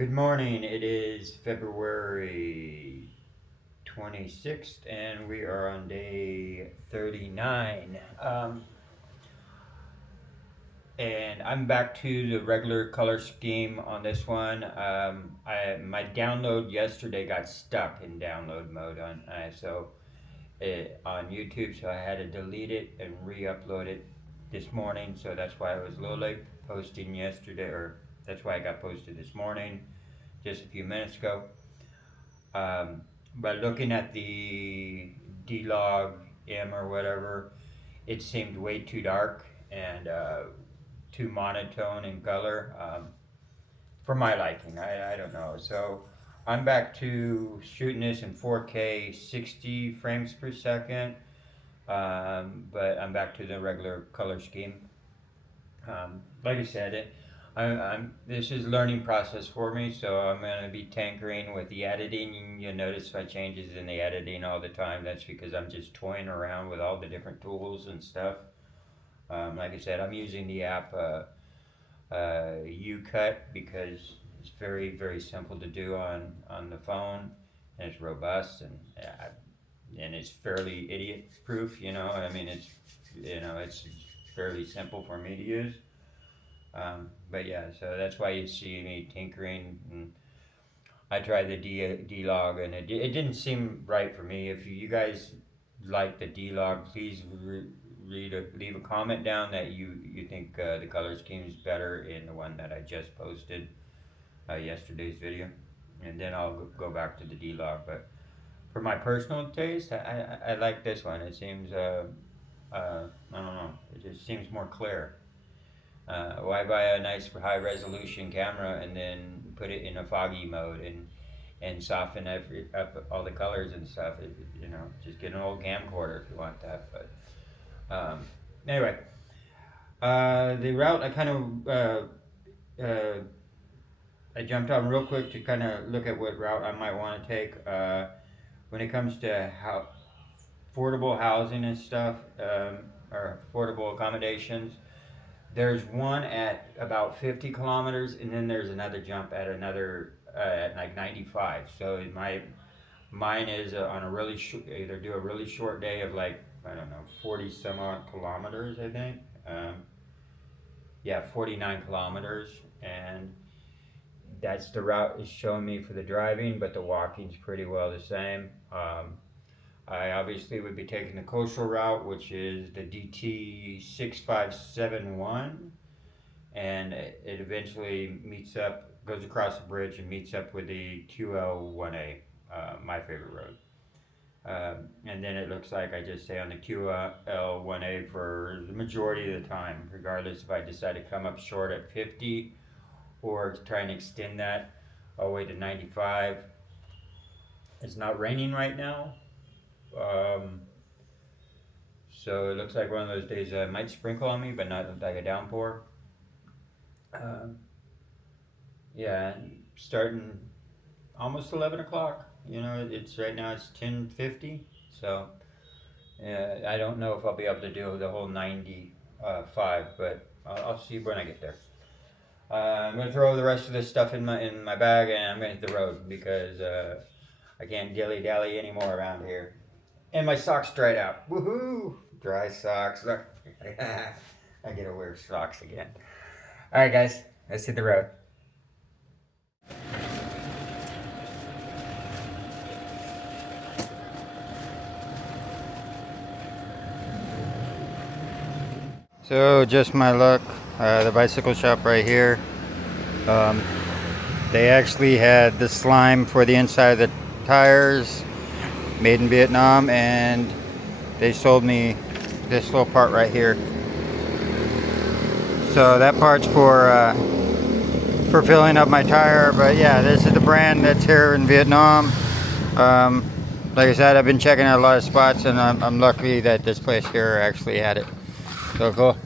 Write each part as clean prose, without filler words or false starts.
Good morning. It is February 26th, and we are on day 39. And I'm back to the regular color scheme on this one. My download yesterday got stuck in download mode on YouTube, so I had to delete it and re-upload it this morning. So that's why I was a little late posting yesterday, or that's why I got posted this morning, just a few minutes ago. But looking at the D-Log M or whatever, it seemed way too dark and too monotone in color for my liking. I don't know. So I'm back to shooting this in 4K 60 frames per second, but I'm back to the regular color scheme. Like I said, this is a learning process for me, so I'm going to be tinkering with the editing. You'll notice my changes in the editing all the time. That's because I'm just toying around with all the different tools and stuff. Like I said, I'm using the app UCut because it's very, very simple to do on the phone, and it's robust, and it's fairly idiot proof. I mean, it's fairly simple for me to use. But yeah, so that's why you see me tinkering. And I tried the D-Log, and it didn't seem right for me. If you guys like the D-Log, please leave a comment down that you think the color scheme is better in the one that I just posted, yesterday's video, and then I'll go back to the D-Log. But for my personal taste, I like this one. It seems I don't know, it just seems more clear. Why buy a nice high resolution camera and then put it in a foggy mode and soften up all the colors and stuff? Just get an old camcorder if you want that. But anyway, the route I jumped on real quick to kind of look at what route I might want to take when it comes to affordable housing and stuff, or affordable accommodations. There's one at about 50 kilometers, and then there's another jump at at like 95. So mine is on a really either do a really short day of, like, I don't know, 40 some odd kilometers, I think. 49 kilometers, and that's the route it's showing me for the driving, but the walking's pretty well the same. I obviously would be taking the coastal route, which is the DT 6571, and it eventually goes across the bridge and meets up with the QL1A, my favorite road. And then it looks like I just stay on the QL1A for the majority of the time, regardless if I decide to come up short at 50 or try and extend that all the way to 95. It's not raining right now. So it looks like one of those days that might sprinkle on me, but not like a downpour. Starting almost 11 o'clock. It's right now it's 10:50. So I don't know if I'll be able to do the whole 95, but I'll see when I get there. I'm gonna throw the rest of this stuff in my bag, and I'm gonna hit the road because I can't dilly-dally anymore around here. And my socks dried out. Woohoo! Dry socks. Look. I get to wear socks again. Alright, guys. Let's hit the road. So, just my luck. The bicycle shop right here. They actually had the slime for the inside of the tires, made in Vietnam, and they sold me this little part right here. So that part's for filling up my tire. But yeah, this is the brand that's here in Vietnam. Like I said, I've been checking out a lot of spots, and I'm lucky that this place here actually had it. So cool.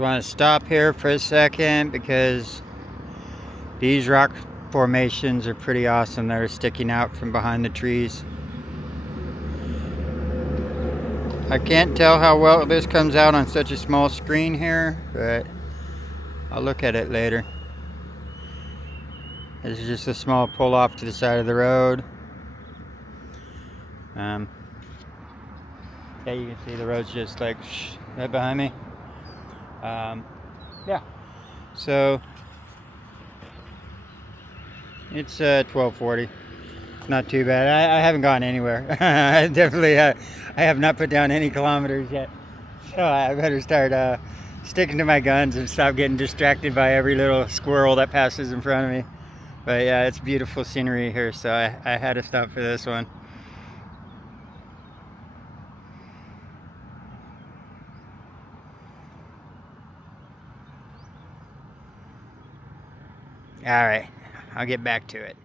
want to stop here for a second because these rock formations are pretty awesome that are sticking out from behind the trees. I can't tell how well this comes out on such a small screen here, but I'll look at it later. This is just a small pull off to the side of the road. Yeah, you can see the road's just like right behind me. Yeah, so it's 12:40. Not too bad. I haven't gone anywhere. I definitely I have not put down any kilometers yet, so I better start sticking to my guns and stop getting distracted by every little squirrel that passes in front of me. But yeah, it's beautiful scenery here, so I had to stop for this one. All right, I'll get back to it.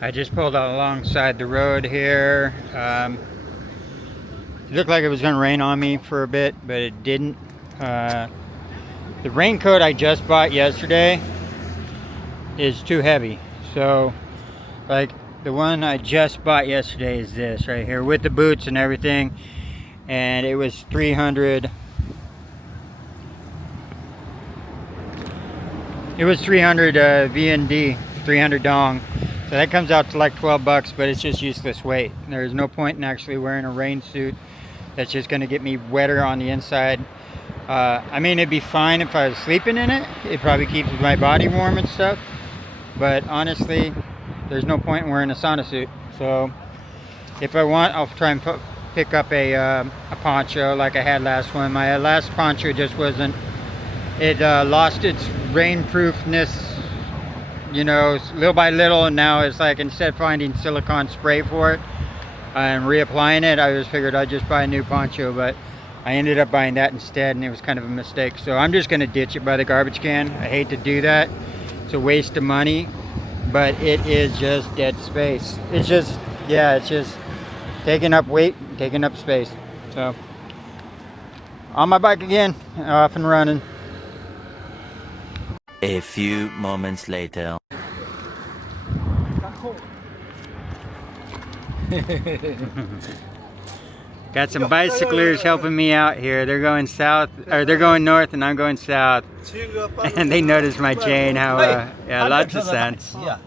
I just pulled out alongside the road here. It looked like it was going to rain on me for a bit, but it didn't. The raincoat I just bought yesterday is too heavy. So, like, the one I just bought yesterday is this right here with the boots and everything. And it was 300. It was 300 VND, 300 dong. So that comes out to like 12 bucks, but it's just useless weight. There's no point in actually wearing a rain suit that's just going to get me wetter on the inside. I mean, it'd be fine if I was sleeping in it. It probably keeps my body warm and stuff. But honestly, there's no point in wearing a sauna suit. So if I want, I'll try and pick up a poncho like I had last one. My last poncho just wasn't, it lost its rainproofness, you know, little by little, and now it's like instead of finding silicone spray for it and reapplying it, I just figured I'd just buy a new poncho, but I ended up buying that instead, and it was kind of a mistake. So I'm just going to ditch it by the garbage can. I hate to do that. It's a waste of money, but it is just dead space. It's just, yeah, it's just taking up weight, taking up space. So on my bike again, off and running. A few moments later. Got some bicyclers helping me out here. They're going south, or they're going north, and I'm going south. And they noticed my chain. How yeah, lots of sense. So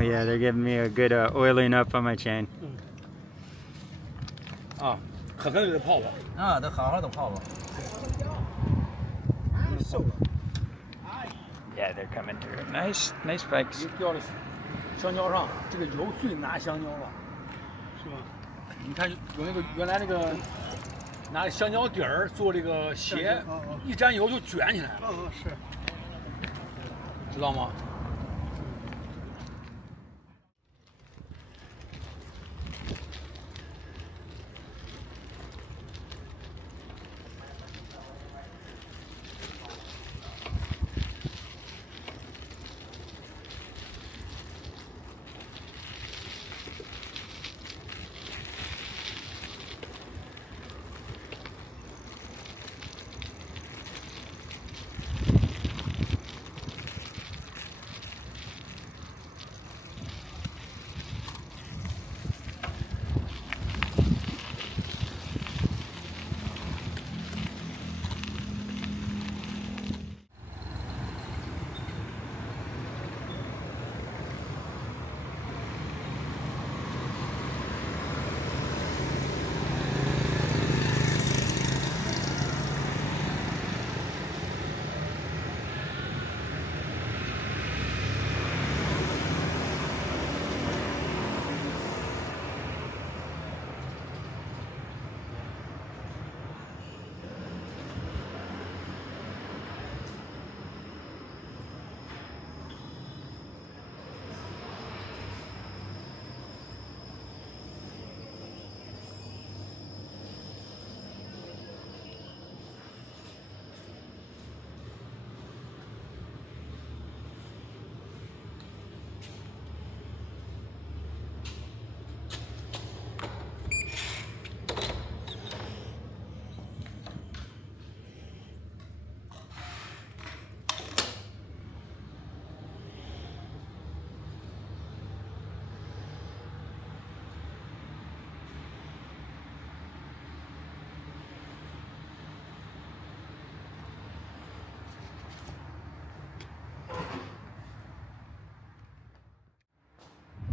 yeah, they're giving me a good oiling up on my chain. Yeah, they're coming through. Nice bikes. 香蕉上这个油最拿香蕉了，是吧？你看有那个原来那个拿香蕉底儿做这个鞋哦哦，一沾油就卷起来了，哦，是。知道吗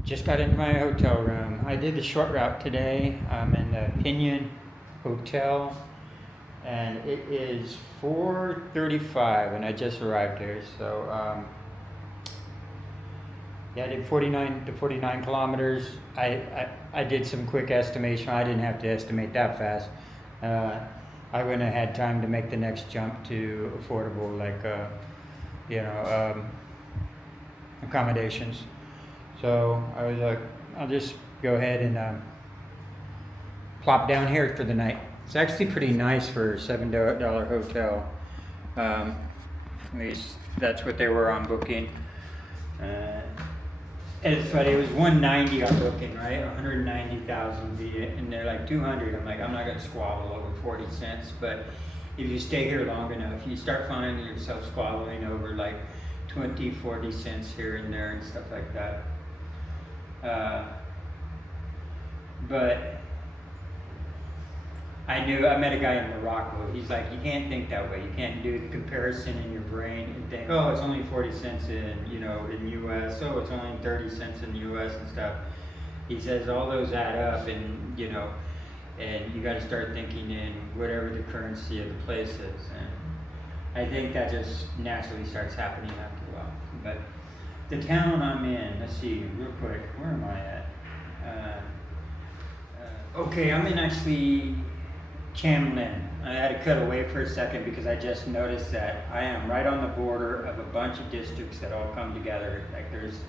？Just got into my hotel room. I did the short route today. I'm in the Pinion Hotel, and it is 4:35, and I just arrived here. So yeah, I did 49 kilometers. I did some quick estimation. I didn't have to estimate that fast. I wouldn't have had time to make the next jump to affordable, like accommodations. So I was like, I'll just go ahead and plop down here for the night. It's actually pretty nice for a $7 hotel. At least that's what they were on Booking. And it's funny, it was 190 on Booking, right? 190,000 via, and they're like 200. I'm like, I'm not gonna squabble over 40 cents, but if you stay here long enough, you start finding yourself squabbling over like 20, 40 cents here and there and stuff like that. But I met a guy in Morocco. He's like, you can't think that way. You can't do the comparison in your brain and think, oh, it's only 40 cents in US. Oh, it's only 30 cents in the US and stuff. He says all those add up, and and you got to start thinking in whatever the currency of the place is. And I think that just naturally starts happening after a while. But the town I'm in, let's see, real quick, where am I at? Okay, I'm in actually Cam Lin. I had to cut away for a second because I just noticed that I am right on the border of a bunch of districts that all come together. Like there's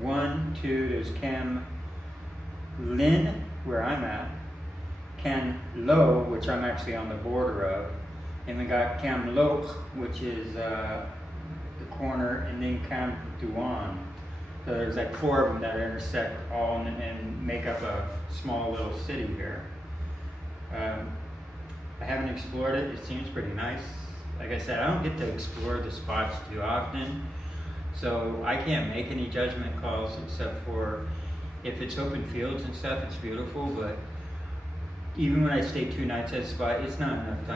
there's Cam Lin, where I'm at, Cam Lo, which I'm actually on the border of, and we got Cam Loch, which is the corner, and then Cam Duan. So there's like 4 of them that intersect all and make up a small little city here. I haven't explored it. It seems pretty nice. Like I said, I don't get to explore the spots too often, so I can't make any judgment calls except for if it's open fields and stuff, it's beautiful, but even when I stay 2 nights at a spot, it's not enough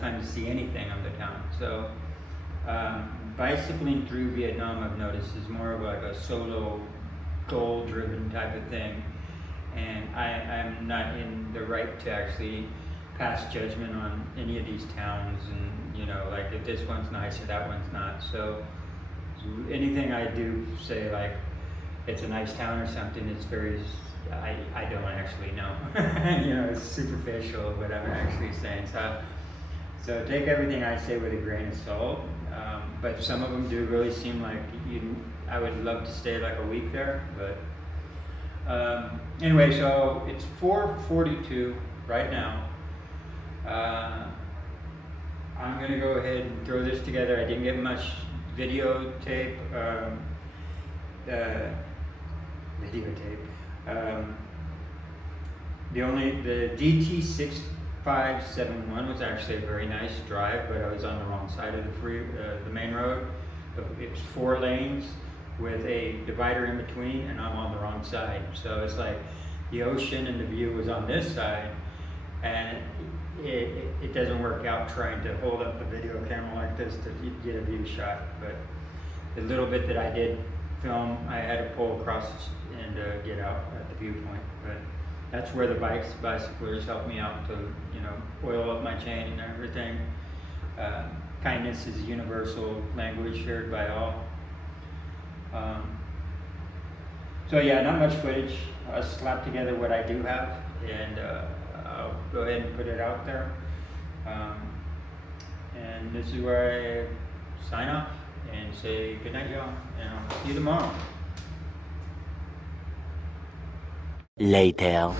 time to see anything of the town. So bicycling through Vietnam, I've noticed, is more of like a solo, goal-driven type of thing, and I'm not in the right to actually pass judgment on any of these towns, and like if this one's nice or that one's not. So anything I do say, like it's a nice town or something. It's very, I don't actually know. You know, it's superficial what I'm actually saying. So take everything I say with a grain of salt. But some of them do really seem like I would love to stay like a week there. But anyway, so it's 4:42 right now. I'm gonna go ahead and throw this together. I didn't get much videotape. The DT6571 was actually a very nice drive, but I was on the wrong side of the main road. It was 4 lanes with a divider in between, and I'm on the wrong side. So it's like the ocean and the view was on this side, and it doesn't work out trying to hold up the video camera like this to get a view shot. But the little bit that I did film, I had to pull across and get out at the viewpoint. But that's where the bicyclers helped me out to, you know, oil up my chain and everything. Kindness is a universal language shared by all. So yeah, not much footage. I'll slap together what I do have, and I'll go ahead and put it out there. And this is where I sign off and say good night, y'all, and I'll see you tomorrow. Later.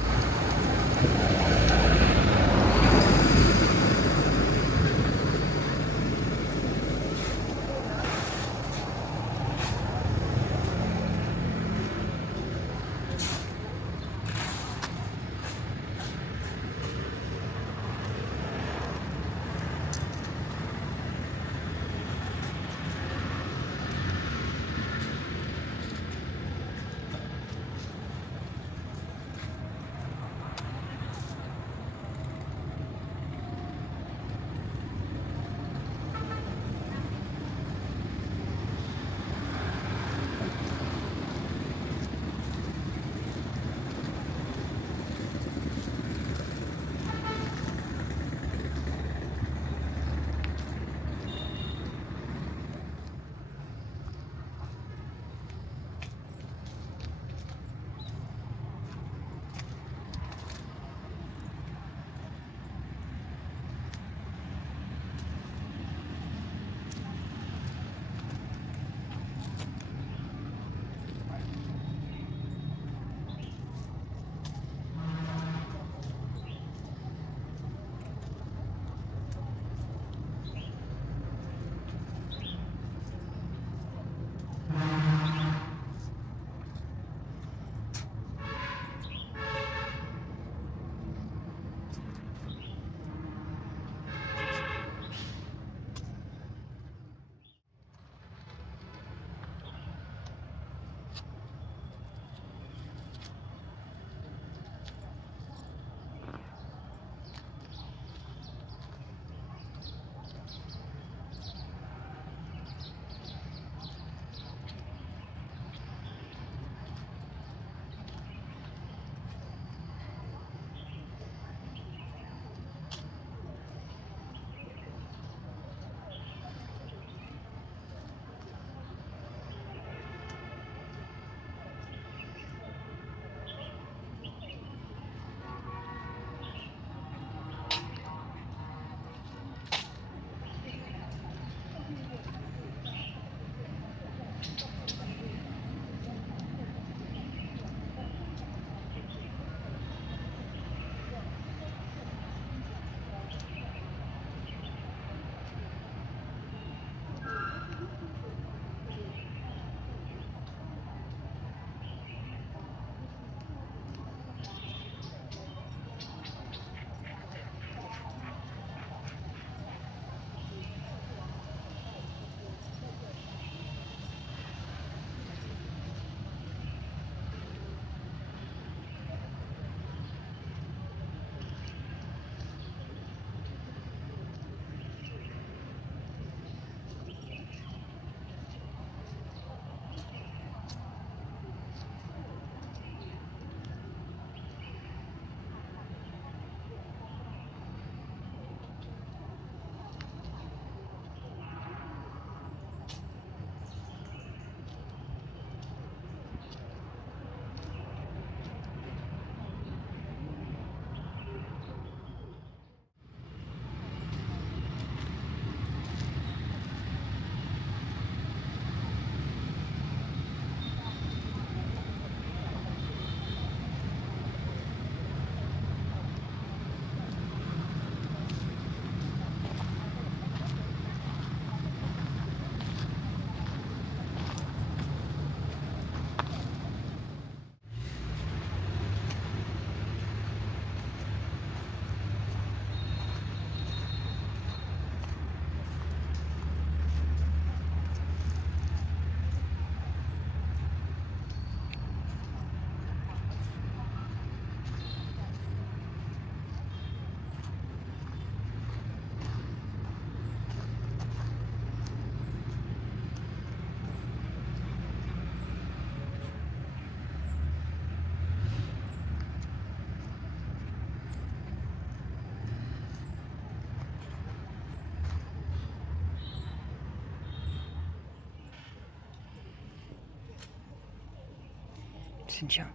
Xin chào.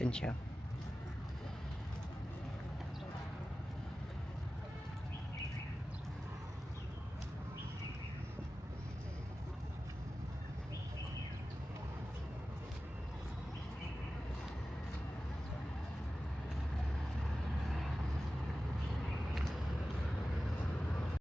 Xin chào.